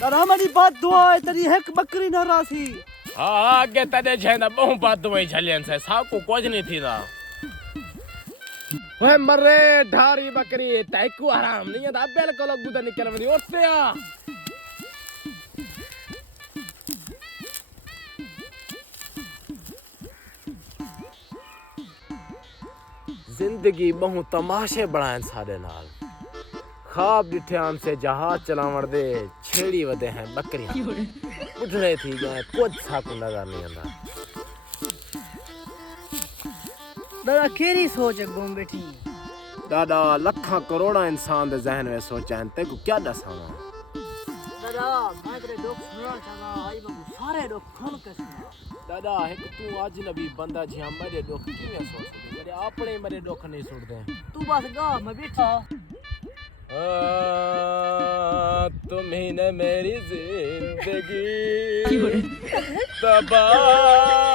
दादा हमारी बात दुआ है तेरी एक बकरी न रासी। हाँ आगे तेरे छेना बहु बात दुआई झलियन से साकू कुछ नहीं थी ना। ओए मरे ढारी बकरी तैकू हराम नहीं है बिल्कुल गुदा निकल मरी उठते आ। जिंदगी बहु तमाशे बनाए सारे नाल ख्वाब डिठे हमसे जहाज चलावण दे छेड़ी वदे हैं बकरियां उठने थी गए कुछ साकू नजर नहीं आंदा। दादा केरी सोच गुम बैठी दादा लखा करोड़ा इंसान दे जहन में सोचा ते को क्या दसावा। दादा मैं तेरे दुख सुनना चाहना आई बकू सारे दुख सुन के सुना। दादा एक तू अजनबी बंदा जिया मेरे दुख किवें सुन सकदे मेरे अपने मेरे दुख नहीं सुनदे। तू बस गा मैं बैठा। तुम्ही ने मेरी जिंदगी तबाह